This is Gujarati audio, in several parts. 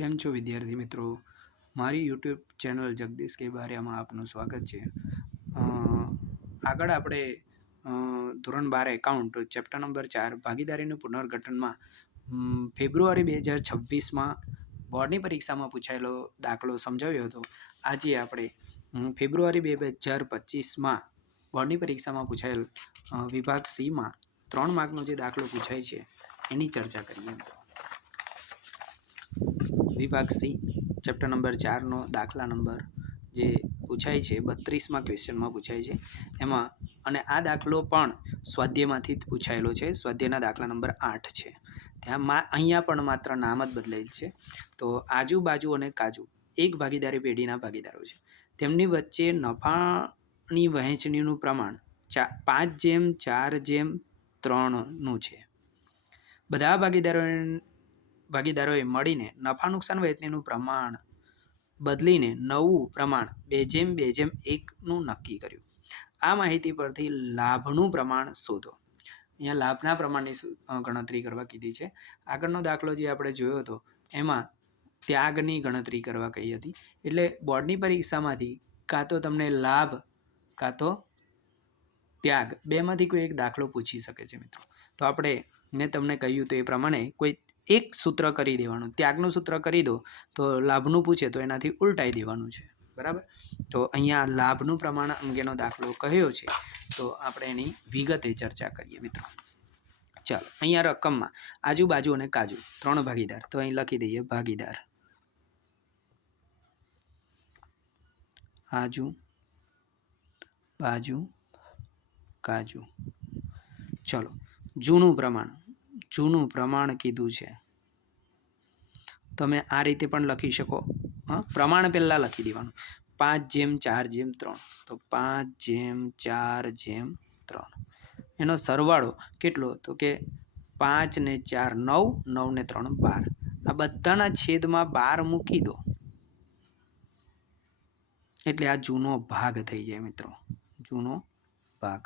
કેમ છો વિદ્યાર્થી મિત્રો? મારી યુટ્યુબ ચેનલ જગદીશ કે બારિયામાં આપનું સ્વાગત છે. આગળ આપણે ધોરણ 12 એકાઉન્ટ ચેપ્ટર નંબર 4 ભાગીદારીનું પુનર્ગઠનમાં ફેબ્રુઆરી 2026માં બોર્ડની પરીક્ષામાં પૂછાયેલો દાખલો સમજાવ્યો હતો. આજે આપણે ફેબ્રુઆરી 2025માં બોર્ડની પરીક્ષામાં પૂછાયેલ વિભાગ સીમાં 3 માર્કનો જે દાખલો પૂછાય છે એની ચર્ચા કરીએ. વિભાગ સી ચેપ્ટર નંબર 4નો દાખલા નંબર જે પૂછાય છે 32માં ક્વેશ્ચનમાં પૂછાય છે એમાં, અને આ દાખલો પણ સ્વાધ્યાયમાંથી જ પૂછાયેલો છે. સ્વાધ્યાયના દાખલા નંબર 8 છે. ત્યાં અહીંયા પણ માત્ર નામ જ બદલાયેલ છે. તો આજુબાજુ અને કાજુ એક ભાગીદારી પેઢીના ભાગીદારો છે. તેમની વચ્ચે નફાની વહેંચણીનું પ્રમાણ 5:4:3નું છે. બધા ભાગીદારોએ મળીને નફા નુકસાન વહેંચણીનું પ્રમાણ બદલીને નવું પ્રમાણ 2:2:1નું નક્કી કર્યું. આ માહિતી પરથી લાભનું પ્રમાણ શોધો. અહીંયા લાભના પ્રમાણની ગણતરી કરવા કીધી છે. આગળનો દાખલો જે આપણે જોયો હતો એમાં ત્યાગની ગણતરી કરવા કહી હતી. એટલે બોર્ડની પરીક્ષામાંથી કાં તો તમને લાભ કાં તો ત્યાગ બેમાંથી કોઈ એક દાખલો પૂછી શકે છે મિત્રો. તો આપણે મેં તમને કહ્યું તો એ પ્રમાણે કોઈ એક સૂત્ર કરી દેવાનું. ત્યાગનું સૂત્ર કરી દો તો લાભનું પૂછે તો એનાથી ઉલટાઈ દેવાનું છે. બરાબર? તો અહીંયા લાભનું પ્રમાણ અંગેનો દાખલો કહ્યો છે, તો આપણે એની વિગતે ચર્ચા કરીએ મિત્રો. ચાલો, અહીંયા રકમમાં આજુબાજુ અને કાજુ 3 ભાગીદાર, તો અહીં લખી દઈએ ભાગીદાર. આજુ બાજુ કાજુ. ચલો, જૂનું પ્રમાણ કીધું છે. તમે આ રીતે પણ લખી શકો. પ્રમાણ પહેલાં લખી દેવાનું 5:4:3. તો 5:4:3 એનો સરવાળો કેટલો? તો કે 5 ને 4 9, 9 ને 3 12. આ બધાના છેદમાં 12 મૂકી દો એટલે આ જૂનો ભાગ થઈ જાય મિત્રો. જૂનો ભાગ.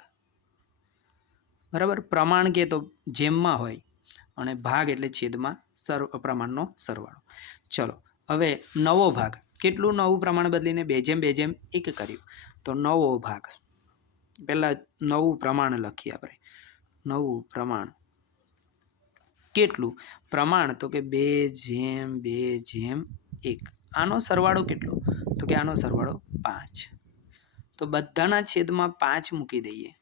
બરાબર? પ્રમાણ કે તો જેમમાં હોય અને ભાગ એટલે છેદમાં પ્રમાણનો સરવાળો. ચલો, હવે નવો ભાગ. કેટલું નવું પ્રમાણ બદલીને 2:2:1 કર્યું? તો નવો ભાગ પહેલાં નવું પ્રમાણ લખીએ આપણે. નવું પ્રમાણ કેટલું? પ્રમાણ તો કે 2:2:1. આનો સરવાળો કેટલો? તો કે આનો સરવાળો 5. તો બધાના છેદમાં 5 મૂકી દઈએ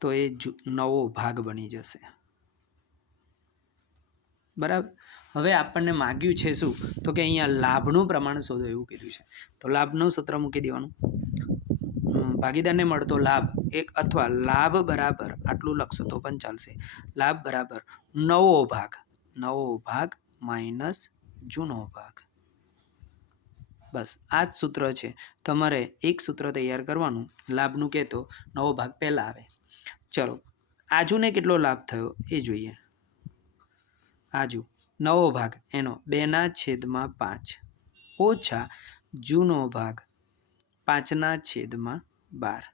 તો એ નવો ભાગ બની જશે. બરાબર? હવે આપણને માગ્યું છે શું? તો કે અહીંયા લાભનું પ્રમાણ શોધો એવું કીધું છે. તો લાભનું સૂત્ર મૂકી દેવાનું. ભાગીદારને મળતો લાભ એક અથવા લાભ બરાબર આટલું લખશો તો પણ ચાલશે. લાભ બરાબર નવો ભાગ માઇનસ જૂનો ભાગ. બસ આ જ સૂત્ર છે. તમારે એક સૂત્ર તૈયાર કરવાનું. લાભનું કહેતો નવો ભાગ પહેલાં આવે. ચલો, આજુને કેટલો લાભ થયો એ જોઈએ. આજુ નવો ભાગ એનો 2/5 ઓછા જૂનો ભાગ 5/12.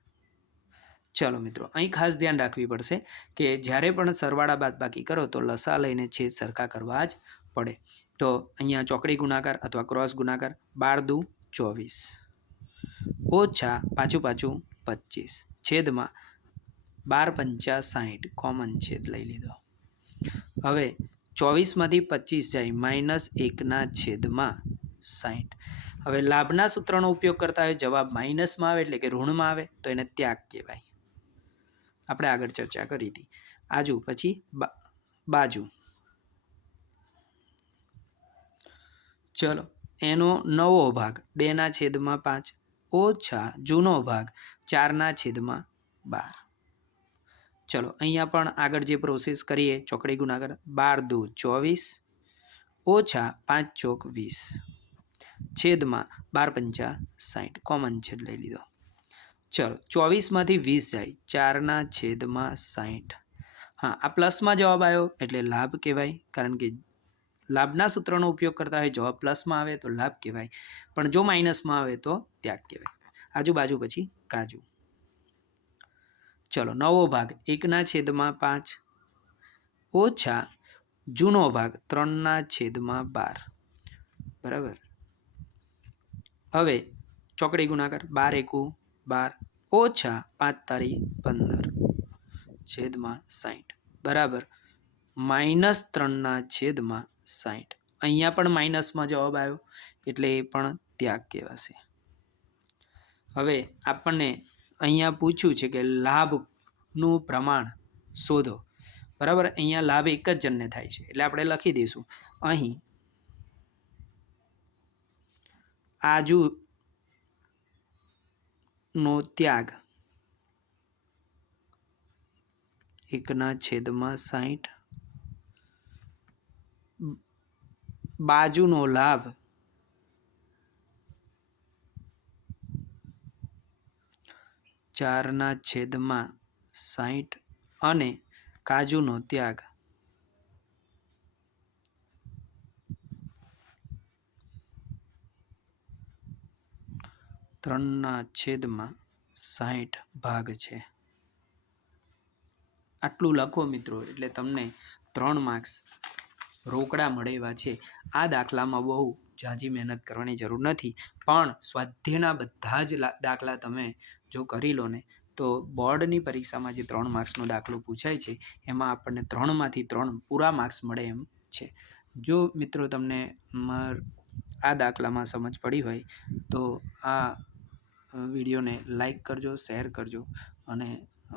ચલો મિત્રો, અહીં ખાસ ધ્યાન રાખવી પડશે કે જ્યારે પણ સરવાળા બાદબાકી કરો તો લસા લઈને છેદ સરખા કરવા જ પડે. તો અહીંયા ચોકડી ગુણાકાર અથવા ક્રોસ ગુણાકાર 12 × 24 ઓછા પાછું 25 છેદમાં 12 × 5 = 60. કોમન છેદ લઈ લીધો. હવે 24માંથી 25 જાય -1/60. હવે લાભના સૂત્રનો ઉપયોગ કરતા હોય જવાબ માઇનસમાં આવે એટલે કે ઋણમાં આવે તો એને ત્યાગ કહેવાય. આપણે આગળ ચર્ચા કરી હતી. આજુ પછી બાજુ. ચલો, એનો નવો ભાગ 2/5 ઓછા જૂનો ભાગ 4/12. ચલો, અહીંયા પણ આગળ જે પ્રોસેસ કરીએ ચોકડી ગુણાકાર 12 × 24 ઓછા 5 × 20 છેદમાં 12 × 5 = 60. કોમન છેદ લઈ લીધો. ચલો, 24માંથી 20 જાય 4/60. હા, આ પ્લસમાં જવાબ આવ્યો એટલે લાભ કહેવાય, કારણ કે લાભના સૂત્રનો ઉપયોગ કરતા હોય જવાબ પ્લસમાં આવે તો લાભ કહેવાય, પણ જો માઇનસમાં આવે તો ત્યાગ કહેવાય. આજુબાજુ પછી કાજુ. ચલો, નવો ભાગ 1/5 ઓછા જૂનો ભાગ 3/12 બરાબર. હવે ચોકડી ગુણાકાર 12 એકુ 12 ઓછા 5 તારી 15/60 બરાબર -3/60. અહીંયા પણ માઇનસમાં જવાબ આવ્યો એટલે એ પણ ત્યાગ કહેવાશે. હવે આપણને અહીંયા પૂછ્યું છે કે લાભનું પ્રમાણ શોધો બરાબર. અહીંયા લાભ એક જ જણને થાય છે એટલે આપણે લખી દઈશું અહીં આજુનો ત્યાગ 1/60 બાજુનો લાભ 4/60 અને કાજુનો ત્યાગ 3/60 ભાગ છે. આટલું લખો મિત્રો એટલે તમને 3 માર્ક્સ રોકડા મળે એવા છે. આ દાખલામાં બહુ ઝાઝી મહેનત કરવાની જરૂર નથી, પણ સ્વાધ્યાયના બધા જ દાખલા તમે જો કરી લો ને તો બોર્ડની પરીક્ષામાં જે 3 માર્ક્સનો દાખલો પૂછાય છે એમાં આપણને 3માંથી 3 પૂરા માર્ક્સ મળે એમ છે. જો મિત્રો તમને આ દાખલામાં સમજ પડી હોય તો આ વિડીયોને લાઈક કરજો, શેર કરજો અને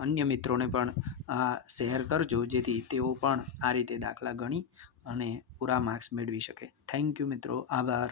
અન્ય મિત્રોને પણ આ શેર કરજો જેથી તેઓ પણ આ રીતે દાખલા ગણી અને પૂરા માર્ક્સ મેળવી શકે. થેન્ક યુ મિત્રો, આભાર.